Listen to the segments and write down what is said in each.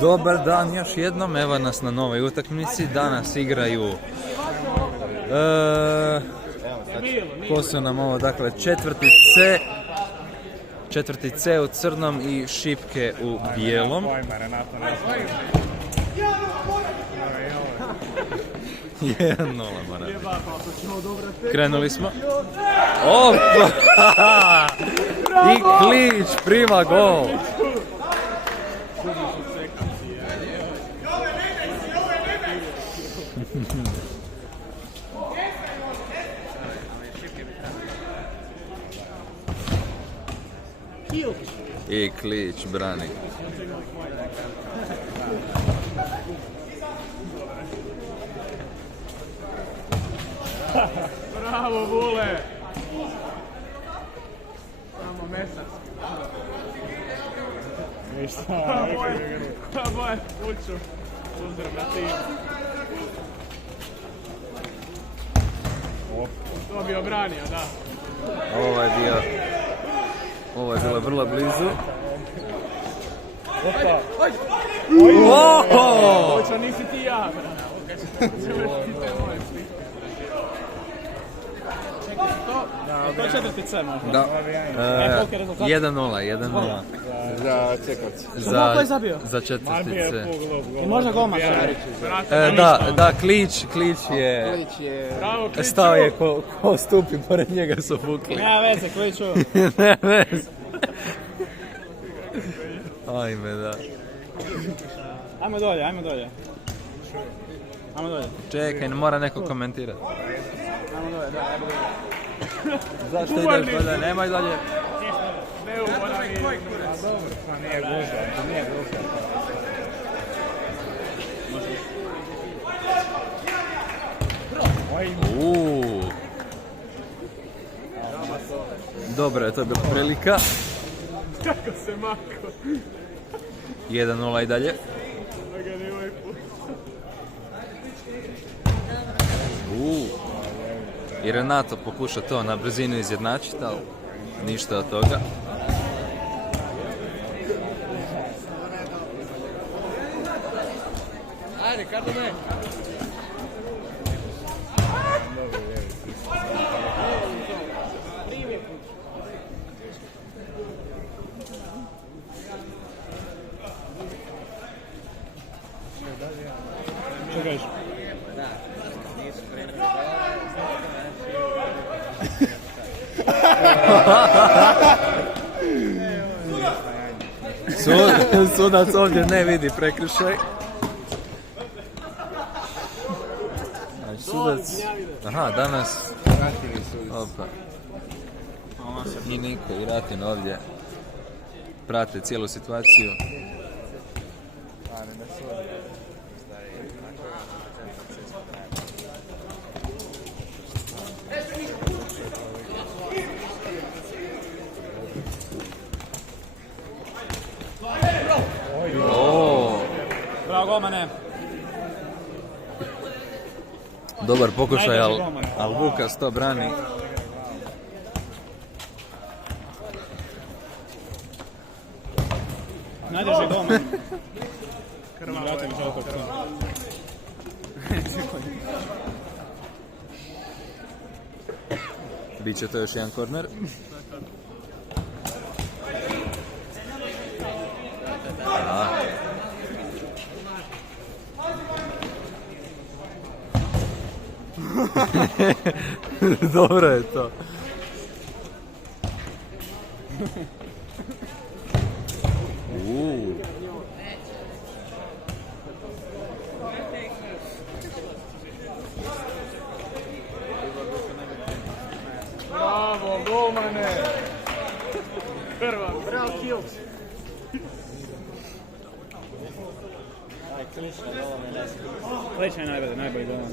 Dobar dan još jednom, evo nas na novoj utakmici. Danas igraju ko su nam ovo, dakle četvrti C u crnom i šipke u bijelom. 1-0 mora. Krenuli smo. Opa! I Klić prima gol. I Klić brani. Bravo, Vule! Samo mesec. Ništa, boje kuću. Uzor na tim. To bi obranio, da. Ovo je bilo vrlo blizu. Oho! Kućo, nisi ti ja, bravo. To četvrti C možda. Da. 1-0. Za Cekovci. Ko je zabio? Za četvrti C. I možda golman Šarić. Da, Klić je... Bravo, Kliću! Stao je ko stupi, pored njega su fukli. Nema veze, Kliću. Ne veze. Ajme, da. Ajmo dolje. Čekaj, ne mora neko komentirati. Ajmo dolje, da. Zašto ideš dolje? Nemoj dolje. Ne uporani. Nije gužva. Dobro, to je bila prilika. Kako se mako. 1-0 i dalje. I Renato pokuša to na brzinu izjednačiti, ali ništa od toga. Ajde, Kardone. Čekajš. Sudac ovdje ne vidi prekršaj. Sudac... Aha, danas... Opa. I Niko i Ratin ovdje prate cijelu situaciju. Bravo, golmane. Dobar pokušaj, ali Vukas to brani. Najdraži golman. Vratim žalkog to. Biće to još jedan korner. Dobro je to. Bravo, golmane! Prva. Bravo, Kills. Klić je najbolji golman.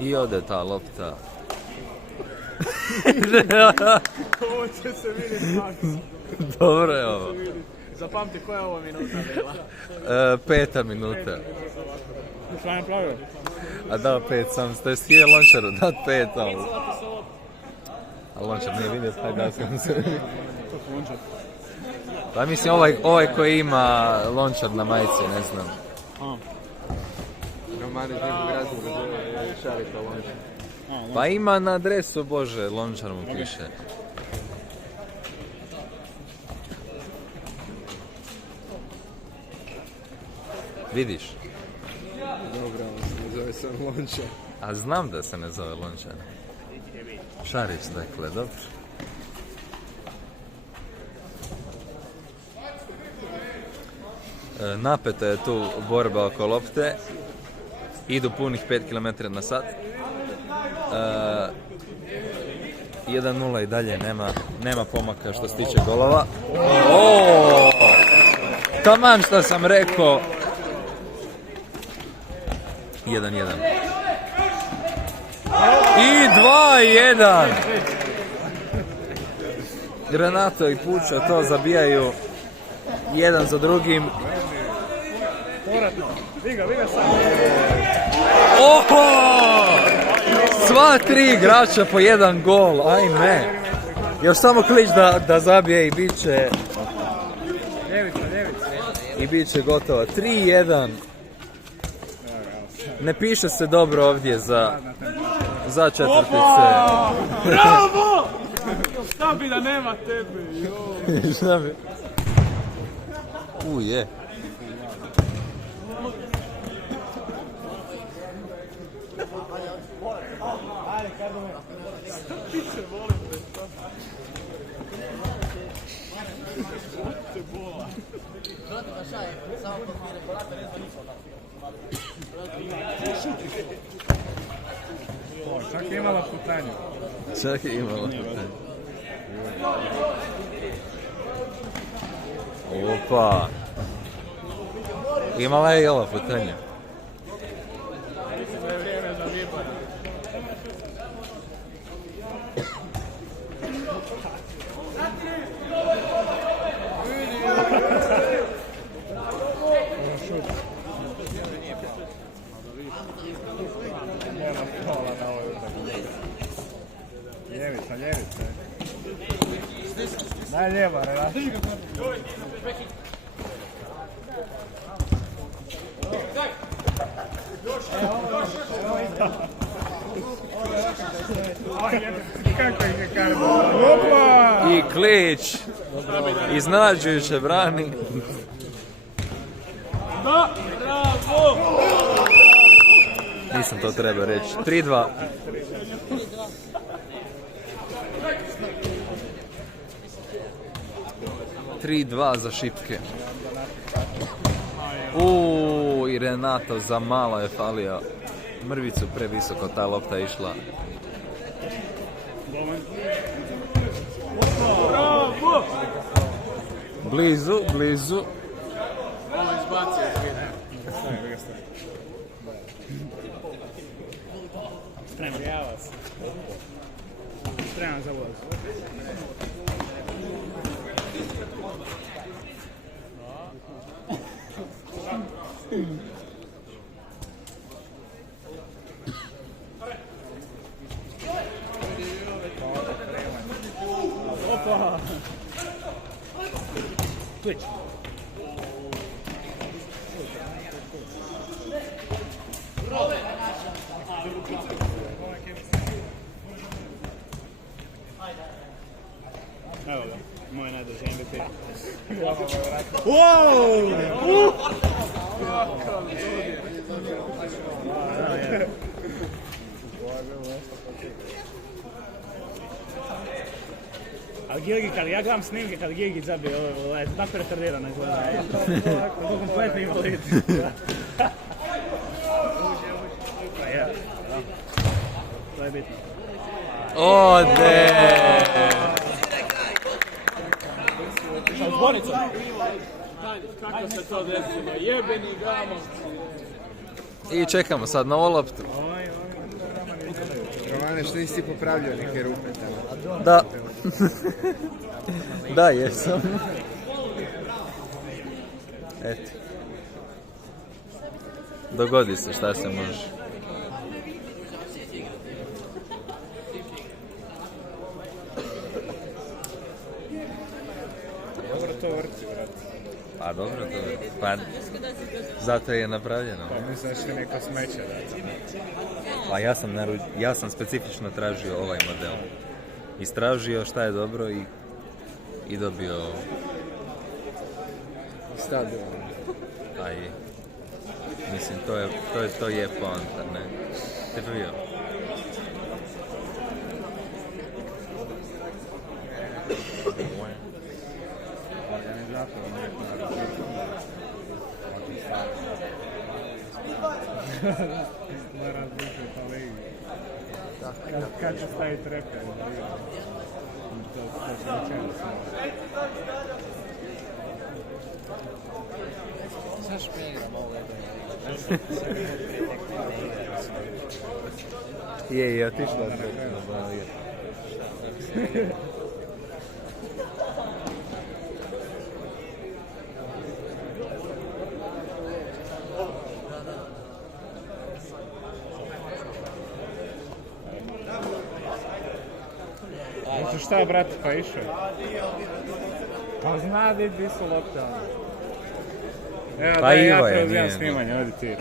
I ode ta lopta. Ovo će se vidjeti, Max. Dobro je ovo. Zapamti koja je ovo minuta bila. 5. minuta. Šta je pravio? A da, 5 sam, to je htio Lončaru dat 5, ali... A Lončar nije vidio, taj da sam se... To su Lončar. Pa mislim, ovaj koji ima Lončar na majici, ne znam. Roman iz nekog razloga zove Šarika Lončar. Pa ima na adresu, bože, Lončar mu piše. Vidiš? Dobro, on se ne zove sam Lončar. A znam da se ne zove Lončar. Šarić, dakle, dobro. Napeta je tu borba oko lopte. Idu punih 5 km na sat. 1-0 i dalje, nema pomaka što se tiče golova. Taman što sam rekao. 1-1. I 2-1. Granato i Puča to zabijaju jedan za drugim. Povratno. Viga sam. Oho! Sva 3 igrača po jedan gol, ajme. Još samo klič da zabije i bit će... I bit će gotovo. 3-1. Ne piše se dobro ovdje za četvrti C. Bravo! Šta bi da nema tebe? Šta bi? Je. Čak je imala putanju. Čak je imala putanju. Opa. Imala je jela putanju. Mislim da je vrijeme za vipanje. Ljevica. Daj lijeva, Renato. Kako ih je karbo? I klič. Iznenađujuće brani. Da, bravo! Nisam to trebao reći. 3-2. Za Šipke. I Renato za malo je falio. Mrvicu previsoko ta lopta išla. Bravo! Blizu. Ovo izbacio iz videa. Spreman za ulaz. Opa! Switch. Evo ga, moj najduži MVP. Wow! Ali Gilgi, kad ja gledam snimke, kad Gilgi zabije, tako retardirano izgleda. To kompletni invalid. To je bitno. Ode! Sa zbornicom. Kako se to desilo? Jebeni gamo. I čekamo sad na ovu loptu. Romane, što nisi ti popravljao neke rupe tamo? Da. Da, jesam. Eto. Dogodi se, šta se može. Dobro to vrti, brate. Pa dobro, to je. Pa zato je napravljeno. Pa mislim da ćete neko smeće dati. Pa ja sam specifično tražio ovaj model. Istražio šta je dobro i dobio ovo. Stabilno. Aj, mislim, to je poanta, ne? Te bio. Moram biti kolegi. Kad će staviti repe? To se načelo Zašto mi igram ovo Je, otišla se. Eto šta, brate, pa išao je. Pa zna di su lopte, ono. Evo Pa da ja Ivo je, preuzimam nije. snimanje, odi ti.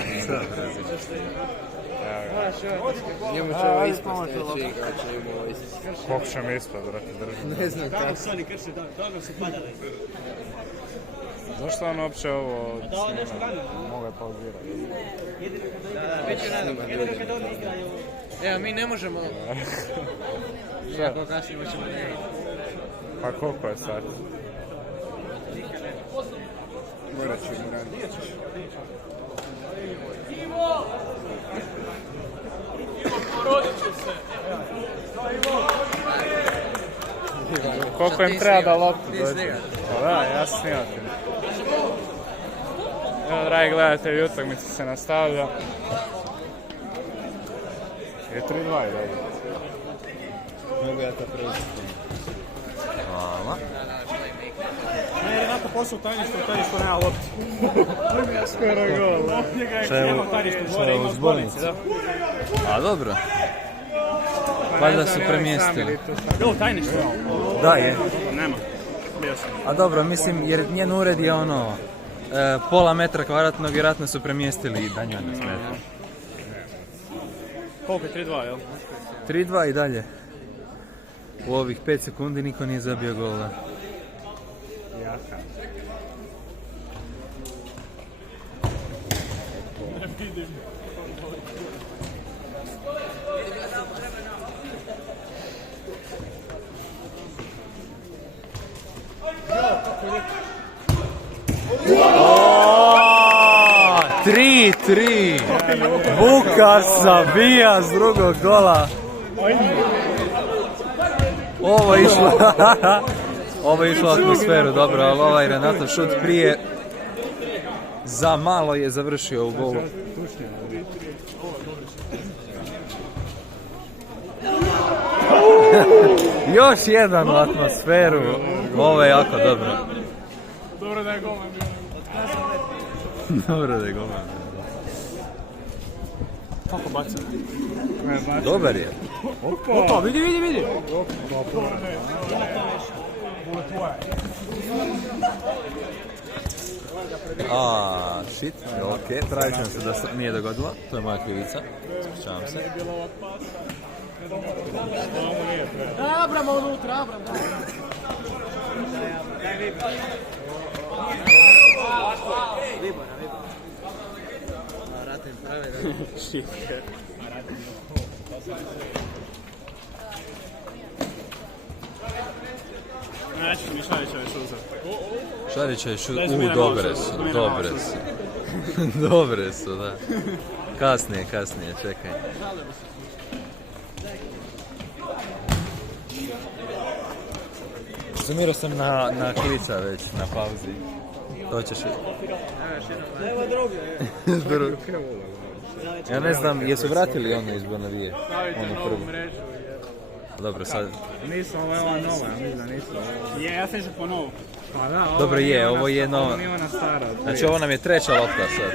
Njemu će ovo ispast, neće igrat, će im ovo ispast. Pokušam ispad, brate, držim. Ne znam kako. su oni krši, dobro su padali. Zašto on uopće ovo snima? Mogu je pauzirati. Jedino kad oni igraju. Evo, mi ne možemo... Ako kasnimo ćemo ne igrati. Pa koliko je sad? Morat ću mu raditi. Koliko im treba da loptu dođe? Pa da, ja snimati. Evo, dragi gledatelji, utakmica se nastavlja. Je 3-2 i dalje. Mogu ja to preuzeti. Hvala. Ne, jer Renato posao tajništvo nema lopti. Skoro gol. Šta je u zbornici? A dobro. Valjda su premjestili. Jo, tajništvo. Da je. Nema. Bio sam. A dobro, mislim, jer njen ured je ono... pola metra kvadratnog, vjerojatno su premjestili i da njoj ne smeta. Koliko je 3-2, jel? 3-2 i dalje. U ovih 5 sekundi niko nije zabio gola. Jaka. O, 3-3. Buka zabija s drugog gola. Ovo je išlo. Ovo je išlo atmosferu, dobro, ali ovaj Renato šut prije za malo je završio u golu. Još jedan u atmosferu. Ovo je jako dobro. Dobro da je golman bio. Dobro da je golman. Kako baca? Dobar je. Opa, vidi. A, shit, ok, pravit ćemo se da se nije dogodilo, to je moja krivica, ispričavam se. Abram unutra, Abram, da. Ratim prave, da. Šipke. Neću mi Šarićeve šuze. Šarića je dobre su. Dobre su, da. Kasnije, čekaj. Sumirao sam na klica već, na pauzi. To ćeš... Evo drugi. Ja ne znam, jesu vratili ono iz Bonavije? Stavite Ono novu prvo. mrežu. Dobro, sad... Nisu, ovo je ova nova, ja mislim da nisu. Je, ja sam išao po novu. Pa da, Dobro je, ovo je nova. Ovo nije ona stara. Znači ovo nam je treća lopta sad.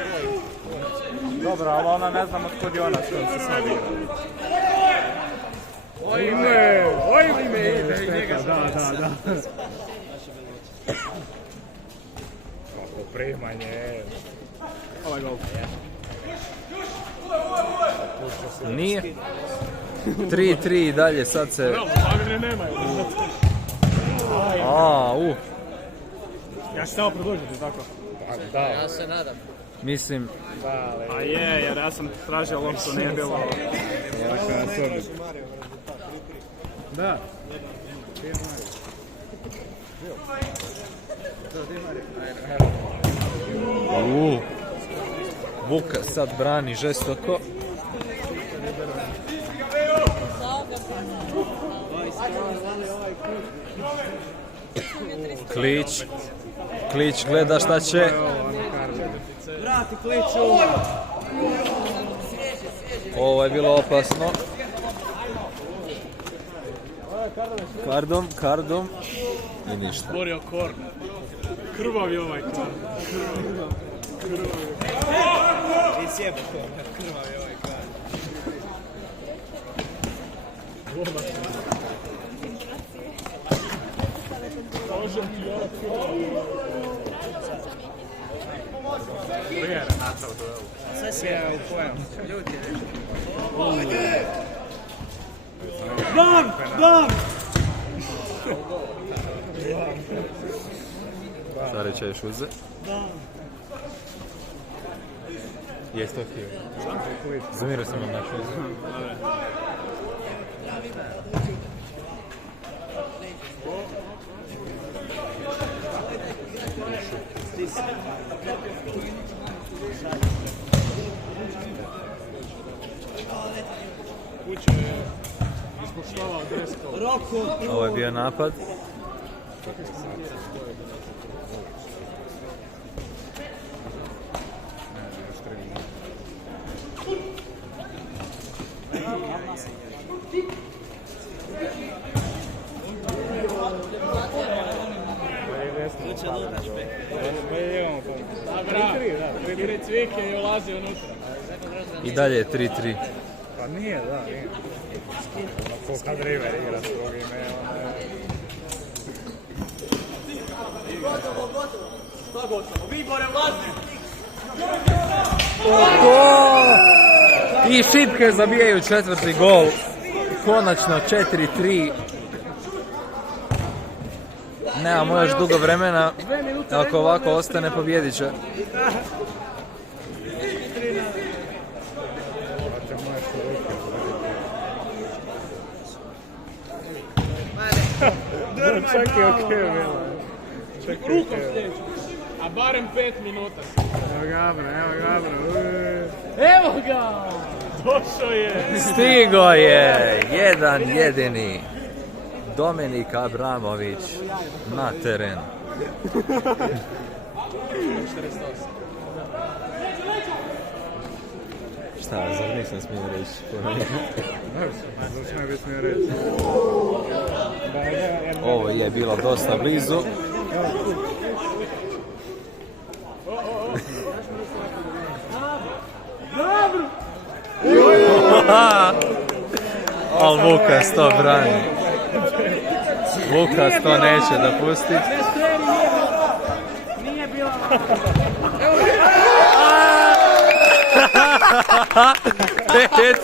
Dobro, ali ona ne znam otkud je ona s kojom se sad igra. Ojme! Da. Kako primanje. Ovaj gol. Nije. 3-3 i dalje, sad se... Agre nemaju. Ja ću samo produžiti, tako? Da, Ja se nadam. Mislim, A je, jer ja sam tražio loptu, nije bilo... jako na sobi. Da. Vuka sad brani žestoko. Klić gleda šta će. Ovo je bilo opasno. Kardom. I ništa. Borio korner. Krvav je ovaj korner. I sjebo to, krvav je ovaj kraj. Sve se je u pojam. Ljudi je Dan! Stari ćeš uze. Jeste okej. Zoomirao sam vam našu uze. Kućo je ispoštovao dresko. Ovo je bio napad. Igre cvike i ulazi unutra. I dalje je 3-3. Pa nije, da, nije. Kad River igra s drugim, I šipke zabijaju četvrti gol. Konačno 4-3. Nemamo još dugo vremena. Ako ovako ostane, pobjedit će. Čak je okej, bilo. Rukom sljedeću. A barem 5 minuta. Evo Gabro. Evo ga! Došao je! Stigo je jedan jedini Dominik Abramović na teren. Šta, zar nisam smio reći? Zašto ne bi smio reći? Ovo je bilo dosta blizu. Ali Vukas to brani. Vukas to neće dopustiti. Nije bila...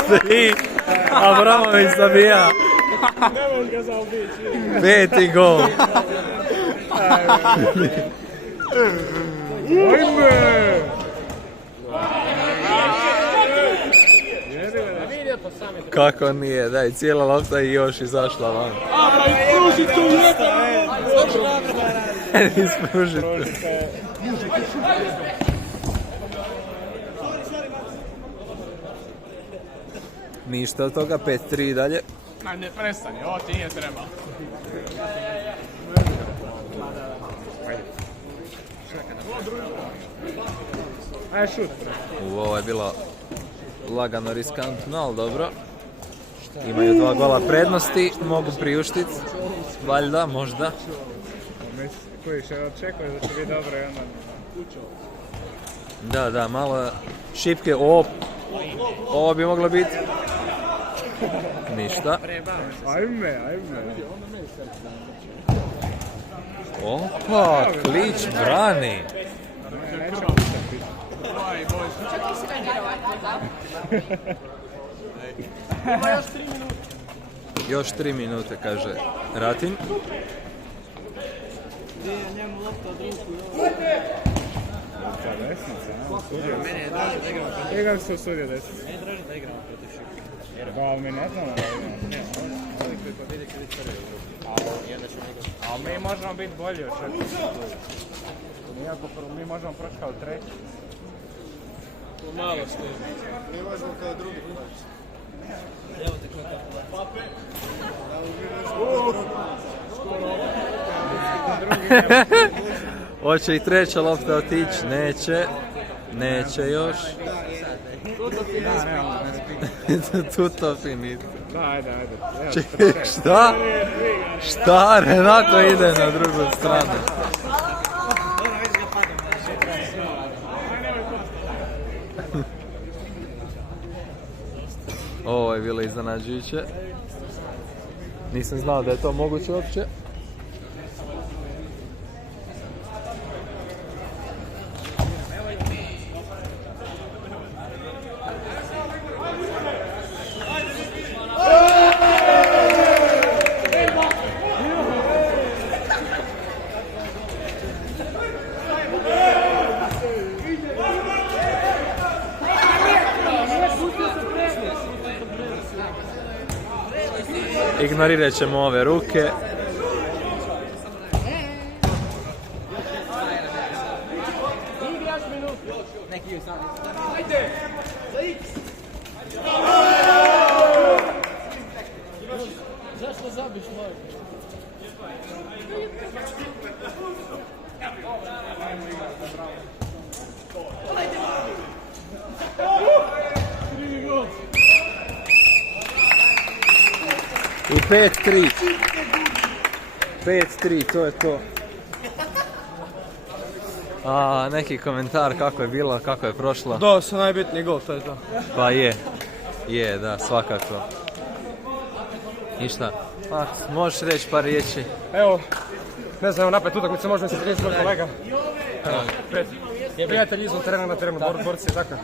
5-3. Abramović zabija. Ne možeš ga zaobići. 5. gol. Ojme! Kako nije, daj, cijela lopta i još izašla van. Ispruži tu jedan! Ispruži tu. Ništa od toga, 5-3 dalje. Ne, prestani, ovo ti nije trebalo. Aj, šut. Ovo je bilo lagano riskantno, ali dobro. Imaju 2 gola prednosti, mogu priuštiti. Valjda, možda. Koji še očekuje da će biti dobro i onda... Da, malo šipke. Ovo bi moglo biti. Ništa. Ajme. Opa, Klić brani. Još 3 minute, kaže Ratin. Igram se usudio desnicu. Da, ali mi ne znamo da igramo. Ali mi možemo biti bolji od četiri. Mi možemo proći kao treći. Malo stojimo. Ne možemo kao drugi. Evo te kako Pape. Hoće i treća lopta otići, neće još. Tutto finito. Da, ajde. Čekaj, šta? Renato ide na drugu stranu. Ovo je bilo iznenađujuće. Nisam znao da je to moguće uopće. Ignorirat ćemo ove ruke. I 5-3. 5-3, to je to. Neki komentar kako je bilo, kako je prošlo. Da, sa najbitniji gol, to je to. Pa je, da, svakako. Ništa, možeš reći par riječi? Evo, ne znam, napet utakmice možda se prijeti svoj kolega. Prijatelji izvan terena na terenu, borci i tako.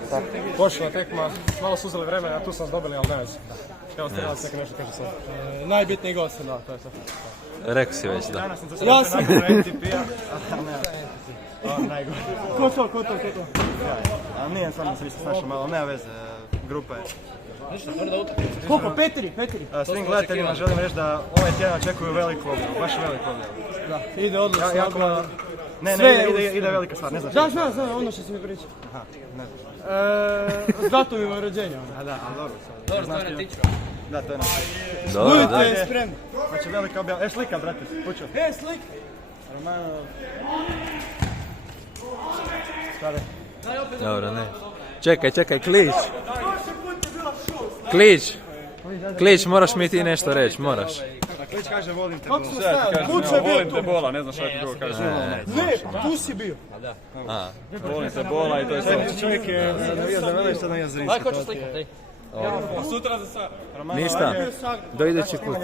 Pošla tekma, malo su uzeli vremena, tu sam dobili, ali ne već. Evo, Strelac neka nešto kaže sad. Najbitniji gol sam dao, to je to. Rekao si već, da. Ja sam. Ko to? A nije sam se više snašao malo, nema veze, grupa je. Koliko? Petri? Svim gledateljima želim reći da ovaj tjedan očekuju veliku objavu, baš veliku objavu. Da, ide odlično. Ne, ide velika stvar, ne znaš. Da, znam, ono što si mi pričao. Aha, ne znaš. S datumima rođenja. A da, ali dobro. Dobro, to je na tiču. Da, to je naš. Dobro, da. Budite spremni. Znači velika objava, slika, brate, puću. Slik. Romano... Dobro, ne. Čekaj, Klić, moraš mi ti nešto reći, moraš. Klić kaže volim te Kako bola. smo stajali? Volim te bola, ne znam šta ti drugo kaže. Ne, tu si bio. Volim te bola i to je sve. Čovjek je navija za Velić, sad navija za Rimska. Ajde, ko će slikati? Ništa, do idući put.